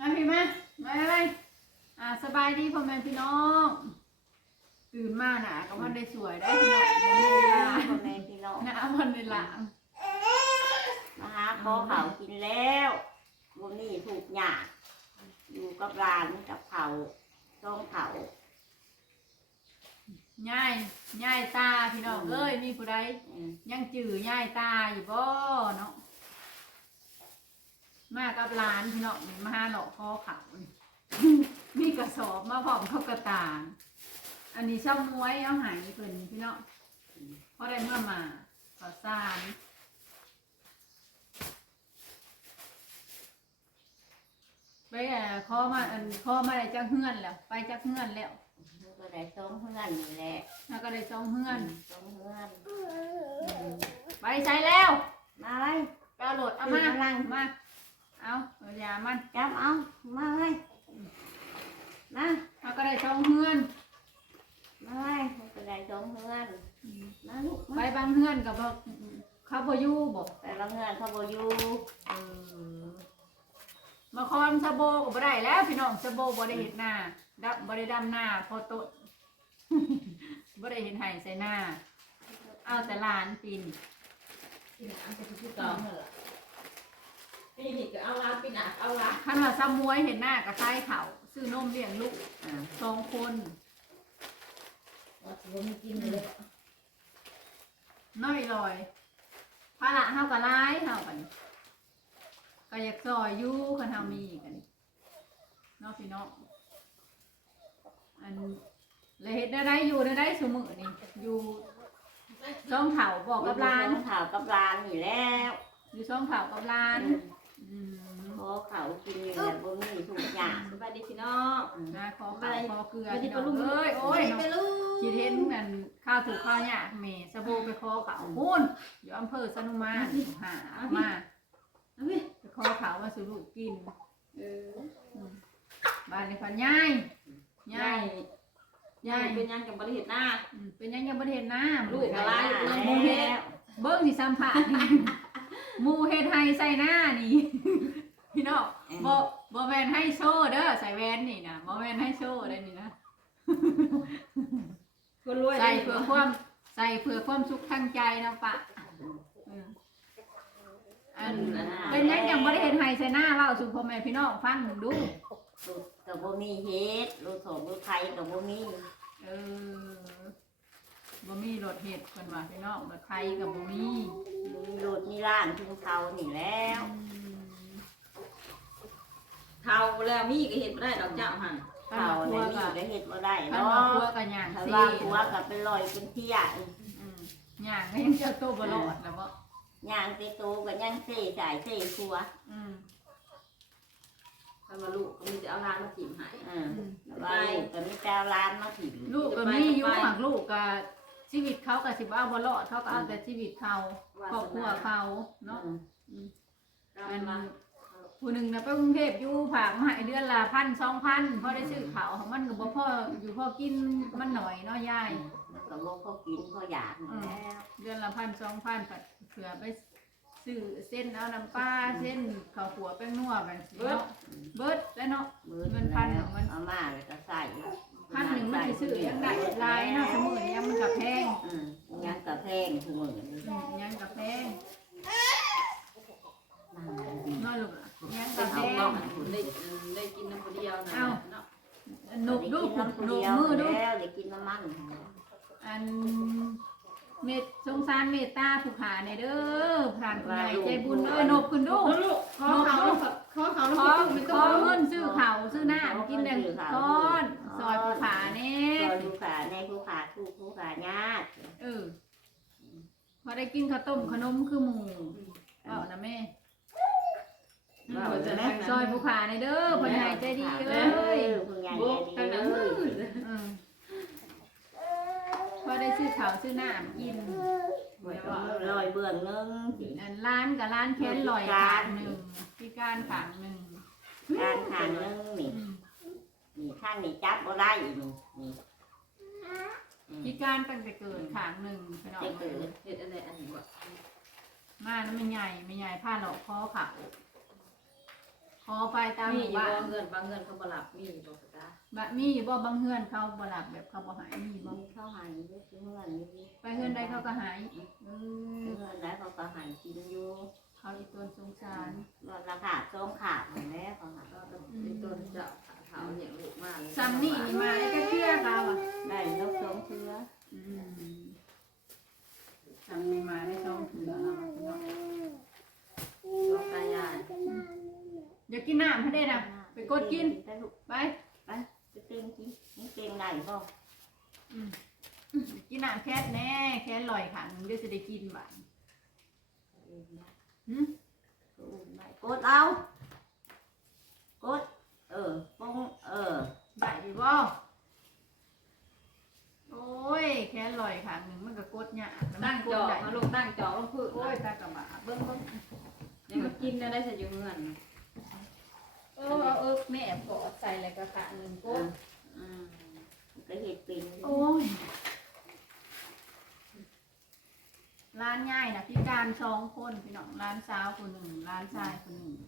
มาพี่มามาอะไรอ่าสบายดีพ่อแม่พี่น้อง ตื่นมาหนาก็มันได้สวยได้พี่น้องบ่มีเวลาพ่อแม่พี่น้องหน้ามันในหลังมาหาขอเขาวกินแล้วบนนี้ถูกหยาอยู่กับร้านกับเขาต้องเขาย่ายย่ายตาพี่น้องเอ้ยมีผู้ใดอืมยังจื่อย่ายตาอยู่บ่เนาะ มากับหลานพี่น้องนี่มาหาหลอกคอเขานี่มีกระสอบมาพร้อมเข้าวกระตางอันนี้ช่องมวยเอาใหายเพิ่นพี่น้องเพราะได้เมื่อมาขอสารไปเอ่อขอมาอันขอมาได้จักเฮือนแล้ว ไปจักเฮือนแล้วมันก็ได้ต้องเพื่อนนี่แหละแล้วก็ได้สองเฮือนต้องเพื่อนไปใช้แล้ว มาไว้ไปเอาโหลดเอามาเอามามา เอาเอายามันจับเอามาไว้มาแล้วก็ได้สองเฮือนมาไว้มันก็ได้ต้องเพื่อนมาลูกไปมาบางเฮือนกับบอกเขาบอยู่บอกแต่ละเงินเขาบอยู่เออมาคอนสะโบก็บ่ได้แล้ว พี่น้องสะโบบ่ได้เห็นหน้าดับบ่ได้ดำหน้าพอโตะ บ่ได้เห็นไห้ใส่หน้า เอาแต่หลานปีนปีหนาจะคือที่เก่าเหรอ ปีนี้ก็เอาละปีหนาเอาละคันว่าซ้ำมวยเห็นหน้าก็คล้ายเขาซื้อนมเลี้ยงลูกอ่าสองคน ว่าสิว่ามีกินเลยน้อยลอยภาระเฮาก็ร้ายเฮากันก็อยากซอยอยู่คันเฮามีกันเนาะพี่น้องอันเลยเฮ็ดได้ได้อยู่ได้ได้สมือนี่อยู่ช่องเถาบอกกับร้านอยู่ข่าวกับร้านนี่แล้วอยู่ช่องเถากับร้าน อืม ขอเขาวกินอยู่แบบบ่มีถูกหยาสบายดีพี่น้องนะขอข้าวขอเกลือไม่ได้พี่ไปน้องลุงเอ้ยโอ้ยไปเนาะลูกคิดเห็นนั่นข้าวถูกข้าวเนี่ยากแม่สะโบไปขอเขาพูนอยู่อำเภอสนุมานหามาเอาพี่ไปขอเขามาสู่ลูกกินเออบ้านในพันย่ายย่ายยายเป็นยังกับบริเหตุหน้าอืมเป็นยังยังประเทศน้ลูำกก็ร้ายแล้หมูเฮ็ดวเบิ้งสิสัมผัสนี่ หมูเฮ็ดไฮใส่หน้านี่ พี่น้องบ่บ่แมนให้โชว์เด้อใส่แว่นนี่นะบ่แมนให้โชว์ได้นี่นะคนรวยใส่เพื่อความใส่เพื่อความสุขทางใจนะปะอืมอันเป็นยังยังบ่ได้เห็นไฮใส่หน้าเว้าสู่พ่อแม่พี่น้องฟังดู ลูกกับบ่มีเฮ็ดลูกสองลูกไทยกับบ่มีเออบ่มีรถเห็ดเพิ่นว่าพี่น้องรถไทยกับบ่มีมี รถมีร้านทุ่งเขานี่แล้วเท่าแล้วมีก็เห็นไม่ได้ดอกเจ้าหันถ้าเขาครัในวนี่ก็ก็เฮ็ดบ่ได้ถ้าเนาว่าครัวะก็ย่างถ้าสิว่าผัวก็เป็นรอยเป็นเที่ยอืมย่างก็ยังเจ้าโตบ่รอดแล้วบ่ย่างไปโตก็ยังเซ่สายเซ่ผัวอืมถ้ามาลูกก็มีแต่เอาร้านมาจีบหายอ่าว่าลูกก็มีแต่เอาร้านมาถิ่มลูกก็มีอยู่หากลูกก็ ชีวิตเขาก็สิบ่เอาบ่รอดเขาก็เอาแต่ชีวิตเขาครอบครัวเขาเนาะอันผู้หนึ่งนะไปกรุงเทพอยู่ผากมาให้เดือนละพันสองพันพอได้ซื้อเขาวของมันก็บ่พออยู่พอกินมันหน่อยเนาะยาย ก็บ่เขากินเขาอยากนี่แล้วเดือนละพันสองพันผัดเผื่อไปซื้อเส้นเอาน้ำปลาเส้นข้าวขัวแป้งนัวแบบนี้เนาะเบิดแล้วเนาะ มื้อเงินพันของมัน เอามาแล้วก็ใส่พันหนึ่งมันสิซื้อยังได้หลายเนาะสมุนยังมันกับแพง อืมยังกะแพงทุกมื้อนี้ อืมยังกับแพง นั่ง น้อยลูกอะยัง แต่ กับแพ เอา ง เนาะได้ได้กินน้ำคนเดียวนะเนาะ หนุกดู ได้กิน หนุ น้ำ ก ผู้เดียว มือดู แล้วได้กินน้ำมัน อัน เมตสงสารเมตตาผู้ขาในเด้อพรานผู้ใหญ่ใจบุญเอ้ยนบขึ้นดูลูกขอเขาขอเขาขอขอเงินซื้อเขาวซื้อน้ำกินหนึ่งก้อนซอยผู้ขาเน่ซอยผู้ขาในผู้ขาคู่ผู้ขาญาติเออพอได้กินข้าวต้มขนมคือหมูเอานะแม่ซอยผู้ขาในเด้อผู้ใหญ่ใจดีเอ้ยผู้ใหญ่บุกใจตั้งดีแต่เอ้มืยออืมพอได้ ซื้อข้าวซื้อน้ำกินลอยเบื้องนึงอันร้านกับร้านแค้นลอยขางหนึ่งพิการขางหนึ่งการทางนึงนี่อืมนี่ข้างนี้จับบ่ได้อีกนี่นี่พิการตั้งแต่เกิดขางหนึ่งพี่น้องจะเอ้เกิยดเห็ดอะไรอันนี้วะมานั้นไม่ใหญ่ไม่ใหญ่ผ้าหลอกคอเขาค ออไปตามหมีมู่อยู่บ้าบ่นเงินบางเงินเขาบ่หลับมีอยู่บ่ตาบะมีอยู่บ่บางเฮือนเขาบ่หลับแบบเขาบ่หายมีบ่มีข้าวหายด้วยเพื่อนนี่ไปเฮือนใดเขาก็หายเออเพื่อนแล้วเขาก็หายกินอยู่เขาอีตนสงสารรถราคาสองขาดเหมือนแม่เขาหาก็เป็นต้นเจ้าขาวเนี่ยลูกมากเลยซัมนี่นี่มาได้ก็เชื่อเขาอะได้นกสองเชื้ออืมซัมนี่มาได้สองเถื่อแล้วอะพี่น้อง สองตายาย อย่ากินน้ำให้ได้นะ ไปกดกิน ไปลูกไปไปเต็งกินนี่เต็งไหลบ่อืมกินน้ำแค่แน่แค่ลอยขังเดี๋ยวจะได้กินบ้านหืมกดเอากดเออปงเออได้อยู่บ่โอ้ย แค่ลอยขังหนึ่งมันก็กดยากตั้งจอกได้มาลูกตั้งจอกลงพื้นโอ้ยตากระบะเบิ้งเบิ้งนี่มันกินได้ใส่อยู่เงิน เออเอาเอิกแม่กอดใส่อะไรก็ขาหนึ่งกดอืมก็เห็ดเป็นโอ้ยร้านง่ายนะพี่การสองคนพี่น้องร้านสาวคนหนึ่งร้านชายคนหนึ่ง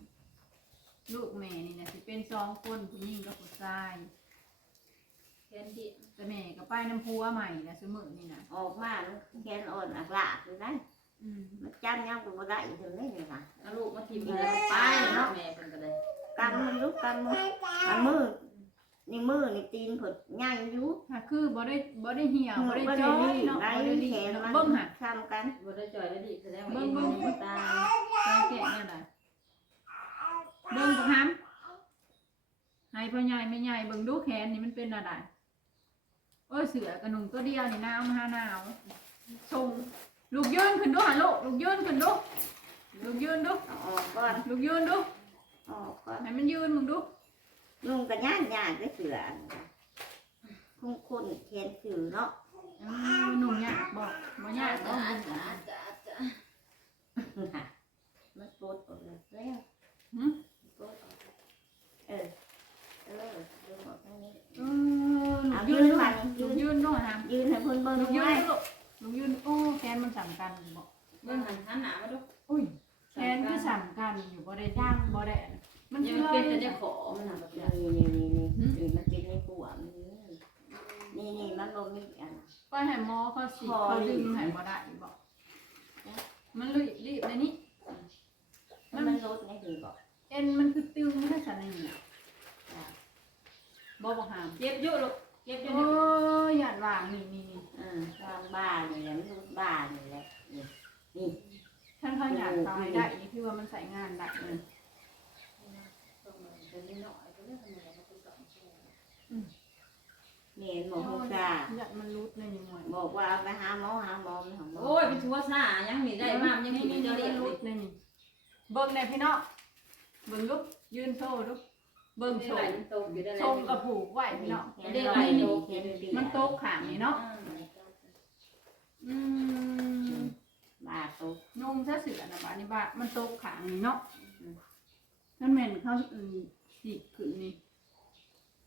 ลูกแม่นี่นะสิเป็นสองคนผู้หญิงกับผู้ชายแค่ที่แต่แม่ก็ไปน้ำพัวใหม่นะสมือนี่นะออกมามันแขนอ่อนอักลากอยู่นั่นอืมมันจำยังกูบ่ได้ถึงได้เลยค่ะเอาลูกมาทีมกันไปเนาะแม่เป็นก็ได้ กันมันลุกกันมือมันมือนี่มือนี่ตีนผดง่ายอยู่ถ้าคือบ่ได้บ่ได้เหี่ยวบ่ได้บ่จ้อยนี่เนาะได้บ่ได้ดีแขนเนาะมันเบิ่งหักซ้ำกันบ่ได้จ่อยได้ดีแสดงว่าเอ็นมันยังตายใส่แกะเนี่ยได้เบิ่งบ่ห้ำให้พ่อใหญ่แม่ใหญ่เบิ่งดูแขนนี่มันเป็นอะไรโอ้ยเสือกระหนุ่งตัวเดียวนี่หนาวมาหาหนาวส่งลูกยืนขึ้นดูหาลูกลูกยืนขึ้นดูลูกยืนดูเอาออกก่อนลูกยืนดูเอาออกก่อนให้มันยืนมึงดูนุ่งกันย่านย่านได้เสือคุ้นคุ้นแขนสื่อเนาะเออหนุ่มยากบอกบ่ยากต้องดึงออกมันปวดออกเลยแล้วหึปวดออกเออเออดึงออกทางนี้เออลูเอากยืยืนนมาดูยืลูนกยืนดูหามยืนให้เพิ่นเบิ่งลูกยืนไว้ดูลูกลูกยืนโอ้แขนมันสำคัญบอกเบิ่งหันหันหน้ามาดูอุ้ยแข นคือสำคัญอยู่บ่ได้ดังบ่ได้อันมันยังคือเป็นแต่เจ้าของมันน่ะแบบนี่นี้นี่นี่นี่นี่มันเป็นในหัวมันนี่นี่นี่มันบ่มีอันก็ให้หมอเขาสิพอเขารีดึบงให้บ่ได้บอกมันรีบรีบในนี้ มันมันลดในหือบอกเอ็นมันคือตึงแค่สันนี่น่ะบ่บ่หามเก็บอยู่ลูกเก็บอยู่โอ้นี่ยหยาดวางนี่นี่นี่เออวางบ้านนี่แหละมันลดบ้านนี่แหละนี่นี่ ท่านเขาหยาดตายได้นี่คือว่ามันใส่งานได้เลยเป็นนิดหน่อยก็เรื่องธรรมดาก็ต้องสอนนี่เห็นหมอฮูซาหยาดมันรุดในยังไงบอกว่าเอาไปหาหมอหาหมอมันของหมอโอ้ยเป็นทัวซ่ายังมีได้มากยังนี่มีนี่เจ้านี่เรียมันกรุดในนี่เบิ่งในพี่น้องเบิ่งลูกยืนโชว์ลูกเบิ่งเป็นโชไหลว์มันตกอยู่ได้ชมกระผูกไว้พี่น้องเห็นไหลนี่เห็นปีมันโต๊ะขางนี่เนาะอืม บ้า ตกนุ่งซะเสือนะบ้านี่บ้ามันโต๊ะขางนี่เนาะนั่นแม่นเขาอือสิขึ้นนี่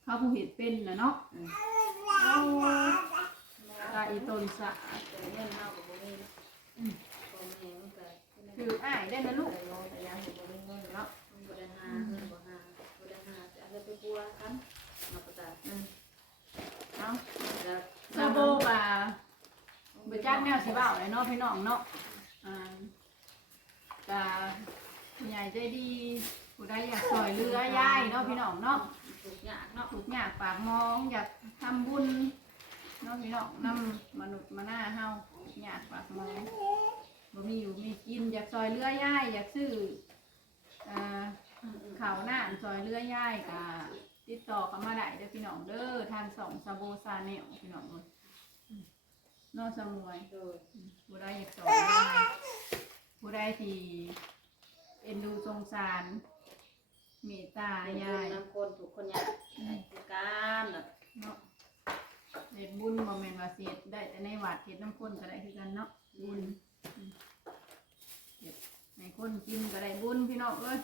เขาผู้เห็ดเป็นนะเนาะตาอีต้นสะแต่เงินเท่ากับบ่มีพ่อแม่มันก็คืออ้ายได้นะลูกไปโรงพยาบาลหัวเงินเนาะบ่ได้หาเงินบ่หาบ่ได้หาจะเอาไปปัวกันมาประตาเนาะจะซาโบปลาบจักแนวสิเบ้าเลยเนาะพี่น้องเนาะอ่า ตาใหญ่ใจดีผู้ใดอยากซอยเรือยายเนาะพี่น้องเนาะถูกยากเนาะถูกอยากปากมองอยากทำบุญเน้องพี่น้องนำมนุษย์มาหน้าเฮาอยากปากมองบ่มีอยู่มีกินอยากซอยเรือย่ายอยากซื้อเอ่อข้าวหน้าซอยเรือย่ายกะติดต่อเข้ามาได้เด้อพี่น้องเด้อทางสองซาโบซาเนลพี่น้องเอ้ยอืมเนอกสมวยโดยผู้ใดอยากซอยเรือยาย ผู้ใดที่เอ็นดูสงสารเมตตาเป็นยายนำคนถูกคนยากคือการน่ะเนาะเฮ็ดบุญบ่แม่นว่าสิเฮ็ดได้แต่ในวัดเฮ็ดน้ำคนก็ได้คือกันเนาะบุญอืมเฮ็ดให้คนกินก็ได้บุญพี่น้องเอ้ย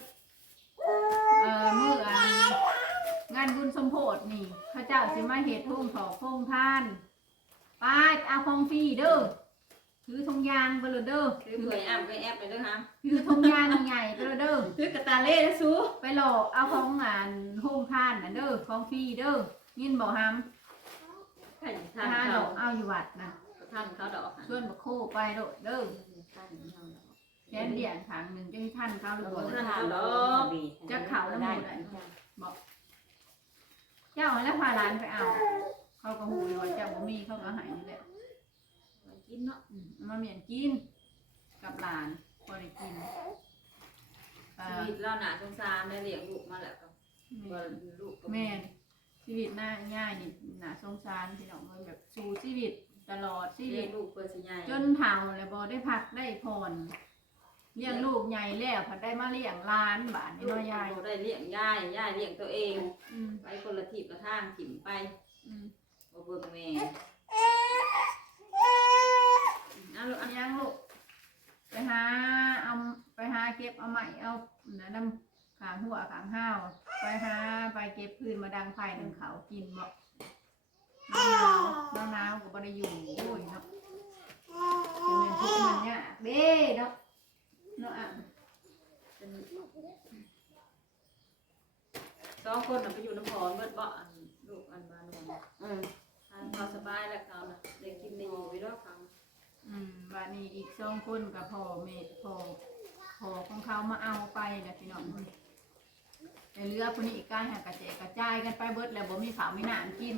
เอ่อมื้ออันงานบุญสมโพธินี่พระเจ้าสิมาเฮ็ดทุ่งขอโคงทานไปเอาของฟรีเด้อ ถือธงยางไปเลยเด้อคือเผยอ่ำไปแอปไปด้วยฮะถือธงยางใหญ่ไปเลยเด้อคือกระตาเล่นะซูไปหลอกเอาของงานโฮมทานน่ะเด้อของฟรีเด้อยินบอกฮัมใครทาทานนดเขาอกเอาอยู่วัดนะทานเขาดอกชวนบักโคไปโดดเด้อแค้นเดียนขางหนึ่งจังท่านเขาหรือบ่เจ้าแล้วพาหลานไปเอา เขาก็หูอยู่ว่าเจ้าบ่มีเขาก็ใหายนี่แหละ กินเนาะอืมเอามาเมียนกิน กับหลานพอได้กินอ่าชีวิตเราหนาสงสารได้เลี้ยงลูกมาแล้วก็บ่ลูกก็แม่นชีวิตน่าง่ายนี่น่าสงสารพี่น้องเลยแบบสู้ชีวิตตลอดชีเลี้วิยงตลูกเพื่อสิใหญ่จนเฒ่าแล้วบ่ได้พักได้ผ่อนเลี้ยงลูกใหญ่แล้วพัดได้มาเลี้ยงหลานบาดนี้ลูกเน้อยยายบ่ได้เลี้ยงยายยายเลี้ยงตัวเอง อืมไปคนละทิศละทางถิ่มไปอืมบ่เบิ่งแม่เอาลูก อั อะ นยังลูกไปหาเอาไปหา เก็บเอาใหม่เอานะน้ำขางหัวขางห้าวไปหาไปเก็บพื้นมาดังไฟดังเขากินบ่หนาวหนาวหนาวก็บ่ได้อยู่โอ้ยเนาะเป็นเงินทุกมันเนี่ยากเด้เนาะเนาะอะสองคนน่ะไปอยู่น้ำพรเบิดบ่อันลูกอันบ้านนวลอืมทานเขาสบายแล้วเขาน่ะได้กินได้อยู่ไปแล้วเขาอืมบัดนี้อีกสองคนกับพ่อแม่พ่อ พ่อของเขามาเอาไปนะพี่น้องแต่เรือคนนี้อีกการหากระเจกระจายกันไปเบิดแล้วบ่มีข้าวมีน้ำกิน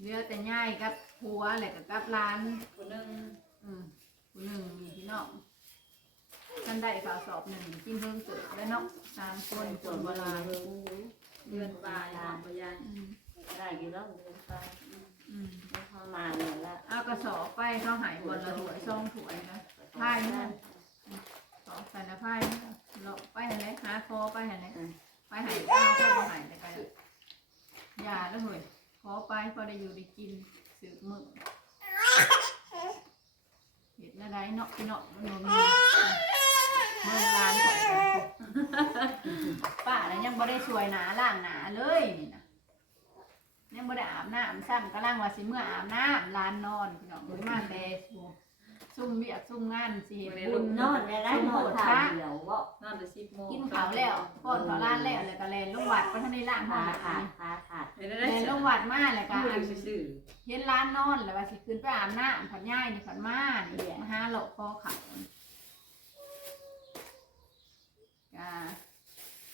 เรือแต่ย่ายกับผัวแหละกับกับร้านคนหนึงอืมผู้หนึ่งมีพี่น้องกันได้ข่าวสอบหนึ่งกินเพิ่งเกิดแล้วเนาะสามคนคส่วนนเวเวลาลาเพิ่งเดือนปลายหอมปยายอืมได้อยู่แล้วเดินไปอืมเข้ามาเนี่ยแล้วเอากระสอบไปเขาหายบนละถ้วยซองถ้วยนะ สอบใส่ละไพ่เราไปหันเลยหาคอไปหันเลยไปหายเอาก็บ่หายแต่กันอย่าแล้วเฮ้ยขอไปพอได้อยู่ได้กินสืบมือเห็ดอะไรเนาะพี่เนาะมันบ่มีเมืองร้านของป้าแล้วยังบ่ได้ช่วยหนาล่างหนาเลยนี่นะยังบ่ได้อาบน้ำซ้ำกำลังว่าสิเมื่ออาบน้ำลานนอนพี่น้องมาแต่ ซุ่มเบียกซุ่มงานสิเห็ดบุญนอนได้ได้นอนทางเดียวก็นอนแต่สิบโมงกินข้าวแล้วก่อนเขาล้านแล้วแล้วก็แลนลงวัดไปทางในล่างห้อขางแบบขาดนี้ขาขาดเห็นได้แลได้นเสีลยงวัดมาแล้วก็ก็อันซื่อเห็นร้านนอนแล้วว่าสิขึ้นไปอาบน้ำผัดย่ายนี่ผัดมานี่มาหาหลอกคอเขาก็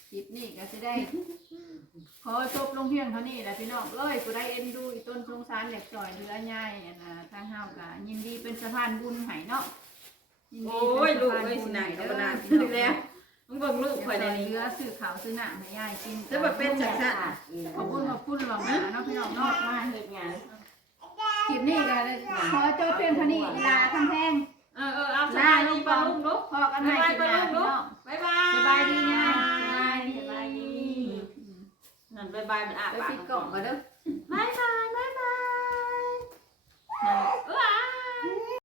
คลิปนี้ก็จะได้ ขอจบลงเพียงเท่านี้แหละพี่น้องเอ้ยกูได้เอ็นดูอีต้นสงสารอยากจ่อยเรือใหญ่อะนะทางเฮากะยินดีเป็นสะพานบุญให้เนาะยินๆดีโอ้ยเป็นลูกสะพานเอ้ยบุสิญไหนให้ก็เด้บ่อนานพี่น้องแล้วมึงเบิ่งลูกอยากข่อยจ่ในอยนี้เรือซื้อข้าวซื้อหน้าให้ยายกินจะแบบเป็นจังซั่นขอบคุณขอบคุณหวังนะเนาะพี่น้องนอเนาะกมาเห็ดหยังคลิปนี้ก็เลยขอจบเพียงเท่านี้ลาคำแพงเออเออเอาสบายดีป่ะลุงลูกพอกันใหม่คลิปหน้าพี่น้องบ๊ายบายสบายดีไงสบายดี สบายดี นั่นบ๊ายบายมันอาไปปากปิดกล่องก่อนเด้อบ๊ายบายบ๊ายบายเออ